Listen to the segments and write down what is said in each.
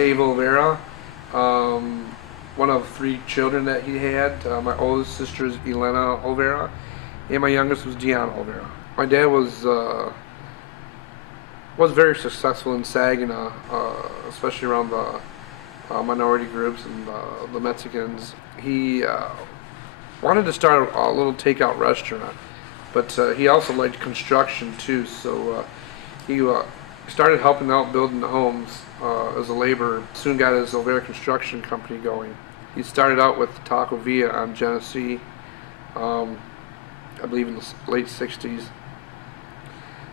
Dave Olvera, one of 3 children that he had. My oldest sister is Elena Olvera, and my youngest was Deanna Olvera. My dad was very successful in Saginaw, especially around the minority groups and the Mexicans. He wanted to start a little takeout restaurant, but he also liked construction too, so he started helping out building the homes as a laborer. Soon got his Olvera construction company going. He started out with Taco Villa on Genesee, I believe in the late 60s.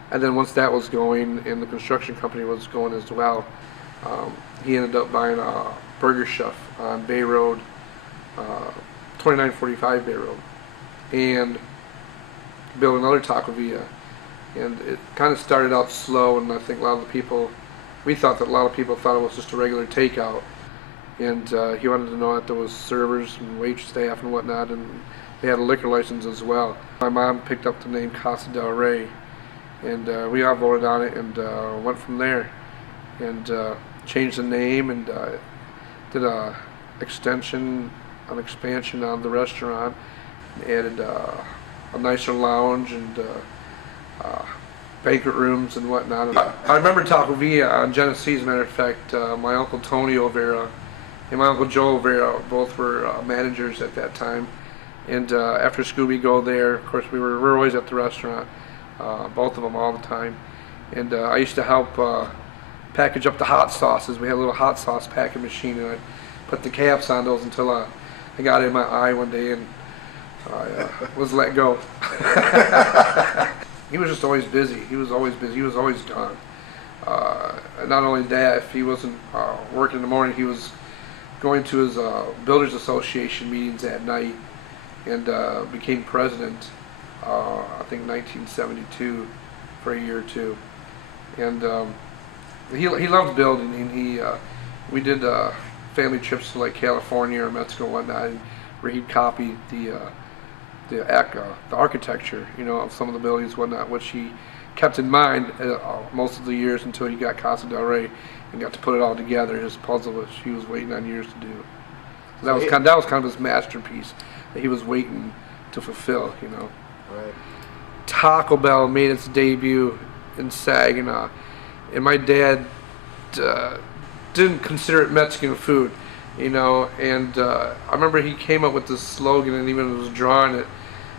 And then once that was going and the construction company was going as well, he ended up buying a Burger Chef on Bay Road, 2945 Bay Road, and built another Taco Villa. And it kind of started out slow, and I think we thought that a lot of people thought it was just a regular takeout. And he wanted to know that there was servers and wait staff and whatnot, and they had a liquor license as well. My mom picked up the name Casa del Rey, and we all voted on it, and went from there, and changed the name, and did an expansion on the restaurant, and added a nicer lounge and banquet rooms and whatnot. I remember Taco Villa on Genesee, as a matter of fact. My uncle Tony Olvera and my uncle Joe Olvera both were managers at that time, and after school we go there. Of course, we were always at the restaurant, both of them all the time, and I used to help package up the hot sauces. We had a little hot sauce packing machine, and I put the caps on those until I got it in my eye one day, and I was let go. He was just always busy. He was always busy. He was always gone. Not only that, if he wasn't working in the morning, he was going to his Builders Association meetings at night, and became president, I think 1972, for a year or two. And he loved building, and we did family trips to like California or Mexico and whatnot, where he'd copy the architecture, of some of the buildings and whatnot, which he kept in mind most of the years until he got Casa del Rey and got to put it all together, his puzzle, which he was waiting on years to do. So that was kind of his masterpiece that he was waiting to fulfill, Right. Taco Bell made its debut in Saginaw, and my dad didn't consider it Mexican food, and I remember he came up with this slogan, and even was drawing it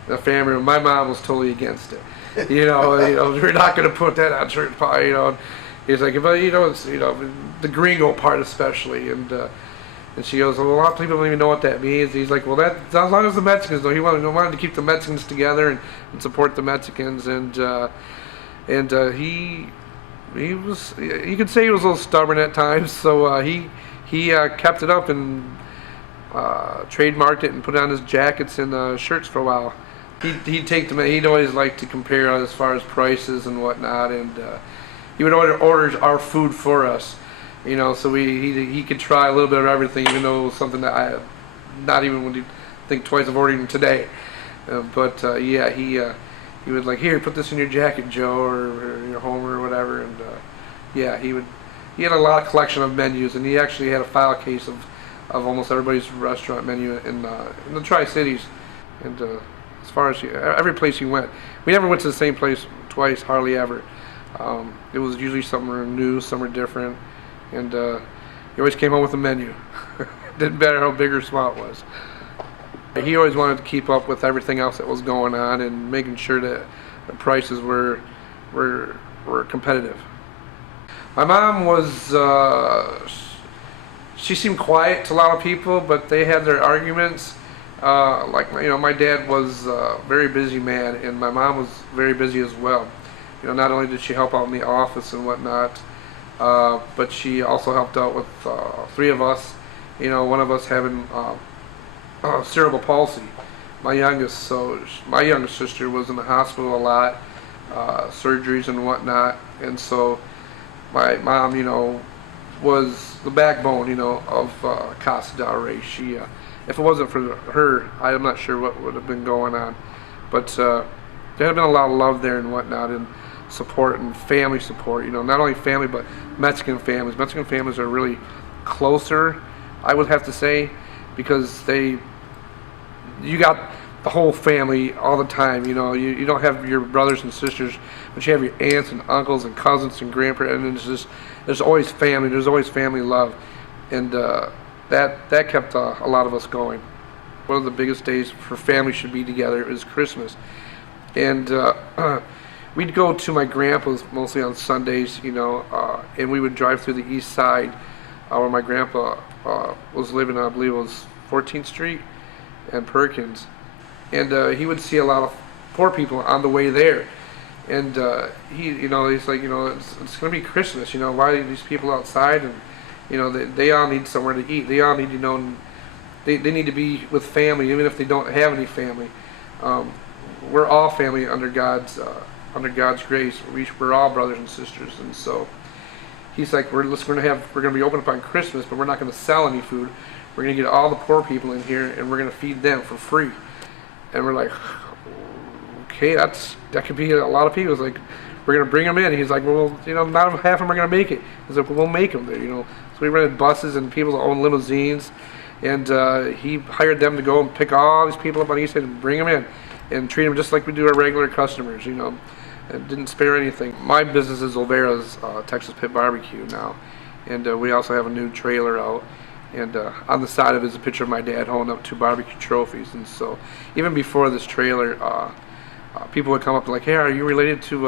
in the family room. My mom was totally against it. We're not going to put that on church pie, He's like, but it's the gringo part especially, and she goes, well, a lot of people don't even know what that means. He's like, well, that's as long as the Mexicans know. He wanted to keep the Mexicans together and support the Mexicans, and he was, you could say he was a little stubborn at times, so he kept it up and trademarked it and put it on his jackets and shirts for a while. He'd always like to compare as far as prices and whatnot, and he would order our food for us, so he could try a little bit of everything, even though it was something that I not even would think twice of ordering today. He would like, here, put this in your jacket, Joe, or your Homer, or whatever, and he had a lot of collection of menus, and he actually had a file case of almost everybody's restaurant menu in the Tri-Cities, and as far as every place he went, we never went to the same place twice, hardly ever. It was usually somewhere new, somewhere different, and he always came home with a menu. Didn't matter how big or small it was. He always wanted to keep up with everything else that was going on and making sure that the prices were competitive. My mom was, she seemed quiet to a lot of people, but they had their arguments. My dad was a very busy man, and my mom was very busy as well. Not only did she help out in the office and whatnot, but she also helped out with 3 of us. One of us having cerebral palsy. My youngest sister was in the hospital a lot, surgeries and whatnot, and so my mom, was the backbone, of Casa del Rey. She, if it wasn't for her, I'm not sure what would have been going on, but there had been a lot of love there and whatnot, and support and family support. Not only family, but Mexican families. Mexican families are really closer, I would have to say, because you got the whole family all the time. You don't have your brothers and sisters, but you have your aunts and uncles and cousins and grandparents, and there's always family. There's always family love, and that kept a lot of us going. One of the biggest days for family should be together is Christmas, and we'd go to my grandpa's mostly on Sundays, and we would drive through the east side where my grandpa was living. I believe it was 14th Street and Perkins, and he would see a lot of poor people on the way there, and he's like, it's gonna be Christmas, why are these people outside, and they all need somewhere to eat. They all need, they need to be with family, even if they don't have any family. We're all family under God's grace. We're all brothers and sisters, and so he's like, we're gonna be open up on Christmas, but we're not gonna sell any food. We're gonna get all the poor people in here, and we're gonna feed them for free. And we're like, okay, that could be a lot of people. It's like, we're gonna bring them in. He's like, well, not half of them are gonna make it. He's like, well, we'll make them there, So we rented buses and people that own limousines, and he hired them to go and pick all these people up on East Side and bring them in, and treat them just like we do our regular customers, and didn't spare anything. My business is Olvera's Texas Pit Barbecue now, and we also have a new trailer out, and on the side of it is a picture of my dad holding up 2 barbecue trophies. And so even before this trailer, people would come up like, hey, are you related to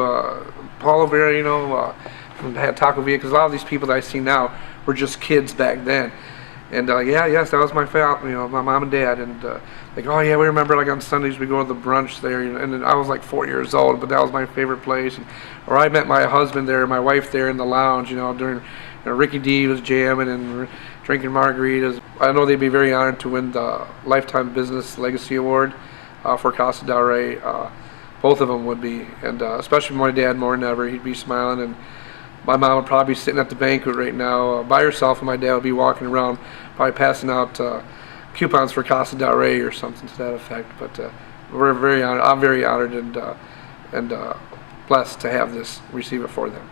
Paul Olvera, from Taco Villa? Because a lot of these people that I see now were just kids back then. And yes, that was my family, my mom and dad, and like, oh yeah, we remember, like on Sundays we go to the brunch there, and then I was like 4 years old, but that was my favorite place. Or I met my husband there, my wife there in the lounge, during Ricky D was jamming and drinking margaritas. I know they'd be very honored to win the Lifetime Business Legacy Award for Casa del Rey. Both of them would be, and especially my dad more than ever, he'd be smiling, and my mom would probably be sitting at the banquet right now by herself, and my dad would be walking around, probably passing out coupons for Casa del Rey or something to that effect. But we're very honored. I'm very honored and blessed to have this, receive it for them.